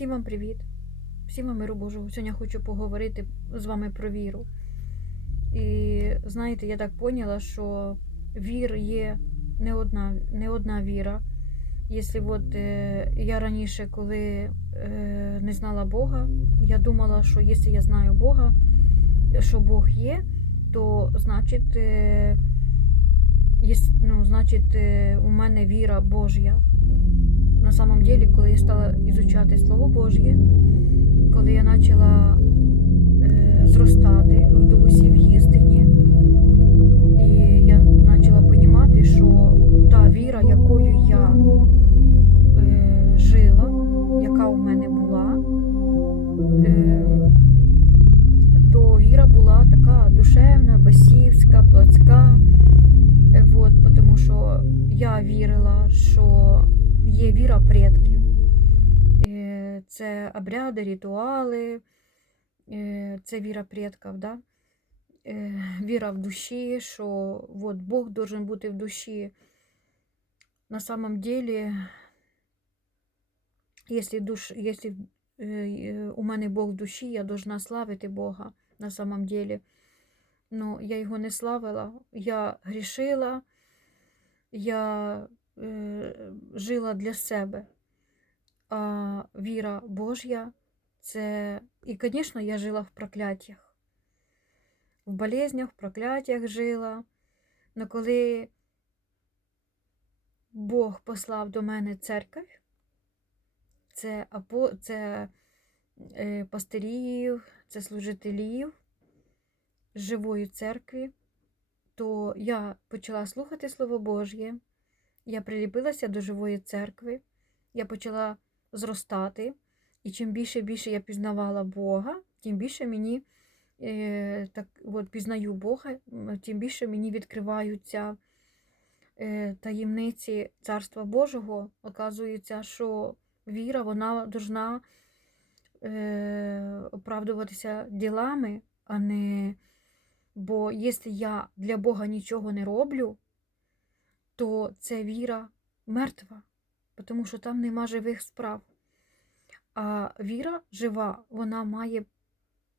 Всім вам привіт! Всім вам миру Божого. Сьогодні хочу поговорити з вами про віру. І знаєте, я так поняла, що вір є не одна, не одна віра. Якщо от е, я раніше, коли е, не знала Бога, я думала, що якщо я знаю Бога, що Бог є, то значить, е, єс- ну, значить е, у мене віра Божя. На самом деле, коли я стала ізучати Слово Божє, коли я почала е, зростати в дусі, в істині, і я почала розуміти, що та віра, якою я е, жила, яка у мене була, е, то віра була така душевна, бесівська, плотська. Е, Вот, тому що я вірила, що є віра предків. Е, Це обряди, ритуали, е, це віра предків, да? Е, віра в душі, що от, Бог должен бути в душі. На самом деле, если, душ, если е, у мене Бог в душі, я должна славити Бога на самом деле. Ну, я його не славила, я грішила, я жила для себе. А віра Божя це. І, звісно, я жила в прокляттях. В болезнях, в прокляттях жила. Но коли Бог послав до мене церковь, це, апо, це е, пастирів, це служителів живої церкви, то я почала слухати Слово Божє, я приліпилася до живої церкви, я почала зростати, і чим більше і більше я пізнавала Бога, тим більше мені е, так, от, пізнаю Бога, тим більше мені відкриваються е, таємниці Царства Божого. Оказується, що віра вона должна е, оправдуватися ділами, а не. Бо якщо я для Бога нічого не роблю, то це віра мертва, тому що там нема живих справ. А віра жива, вона має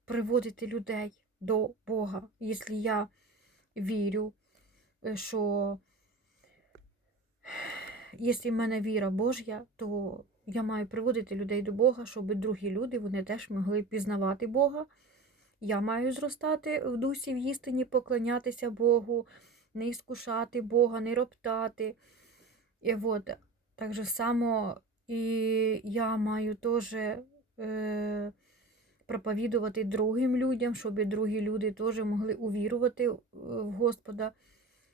приводити людей до Бога. Якщо я вірю, е, що якщо в мене віра Божя, то я маю приводити людей до Бога, щоб другі люди вони теж могли пізнавати Бога. Я маю зростати в дусі, в істині, поклонятися Богу, не іскушати Бога, не роптати. І от, так же само і я маю теж е, проповідувати другим людям, щоб другі люди теж могли увірувати в в Господа.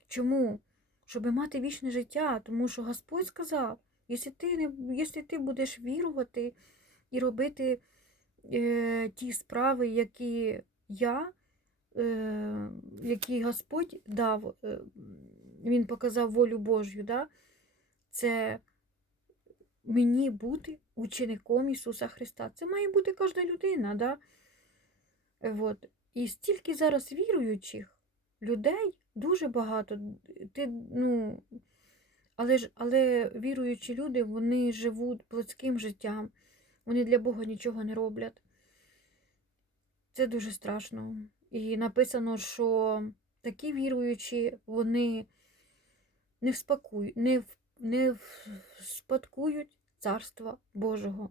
Чому? Щоб мати вічне життя, тому що Господь сказав, якщо ти, не, якщо ти будеш вірувати і робити е, ті справи, які я, е, які Господь дав, е, Він показав волю Божю, да? це мені бути учеником Ісуса Христа. Це має бути кожна людина. Да? Вот. І стільки зараз віруючих людей дуже багато. Ти, ну, але, ж, але віруючі люди вони живуть плотським життям, вони для Бога нічого не роблять. Це дуже страшно. І написано, що такі віруючі, вони не не, не спадкують Царства Божого.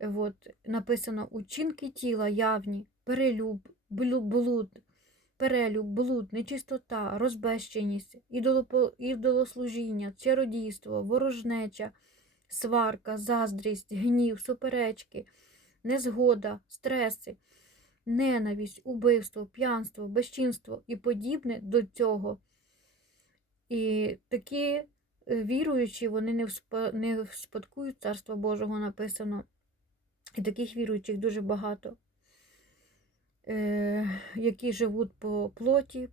От, написано учинки тіла явні, перелюб, блуд, перелюб, блуд, нечистота, розбещеність, ідолослужіння, чародійство, ворожнеча, сварка, заздрість, гнів, суперечки, незгода, стреси, ненависть, убивство, п'янство, безчинство і подібне до цього. І такі е, віруючі, вони не, вспа- не вспадкують Царства Божого написано. І таких віруючих дуже багато, е, які живуть по плоті,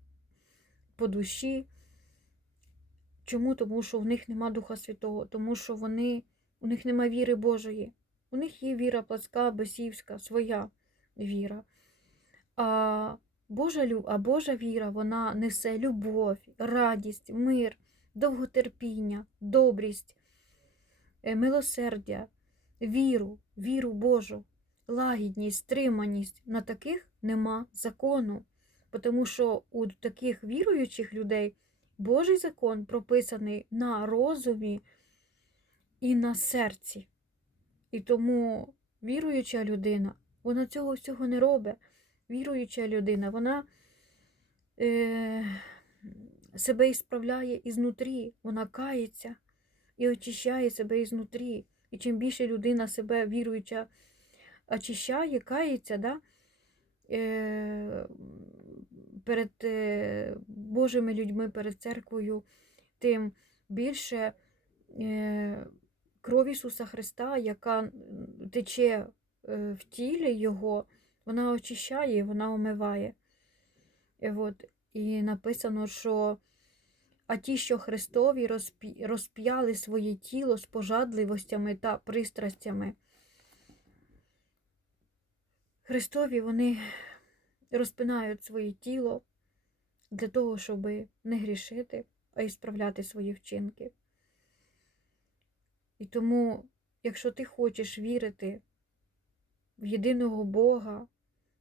по душі. Чому? Тому що в них нема Духа Святого, тому що вони, у них нема віри Божої. У них є віра плотська, бесівська, своя віра. А Божа, лю- а Божа віра, вона несе любов, радість, мир, довготерпіння, добрість, е, милосердя, віру, віру Божу, лагідність, стриманість. На таких нема закону. Тому що у таких віруючих людей Божий закон прописаний на розумі і на серці. І тому віруюча людина, вона цього всього не робить. Віруюча людина, вона е, себе ісправляє ізнутрі, вона кається і очищає себе ізнутрі. І чим більше людина себе віруюча очищає, кається, да, е, перед е, Божими людьми, перед церквою, тим більше е, кров Ісуса Христа, яка тече е, в тілі Його, вона очищає, вона омиває. От. І написано, що а ті, що Христові розп'яли своє тіло з пожадливостями та пристрастями. Христові вони розпинають своє тіло для того, щоб не грішити, а й справляти свої вчинки. І тому, якщо ти хочеш вірити в єдиного Бога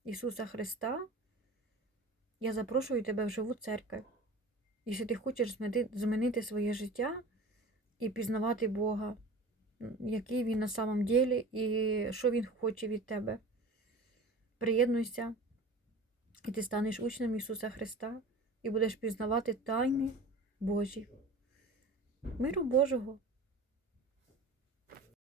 Ісуса Христа, я запрошую тебе в живу церкву. Якщо ти хочеш змінити- своє життя і пізнавати Бога, який Він на самом ділі і що Він хоче від тебе. Приєднуйся, і ти станеш учнем Ісуса Христа і будеш пізнавати тайни Божі. Миру Божого!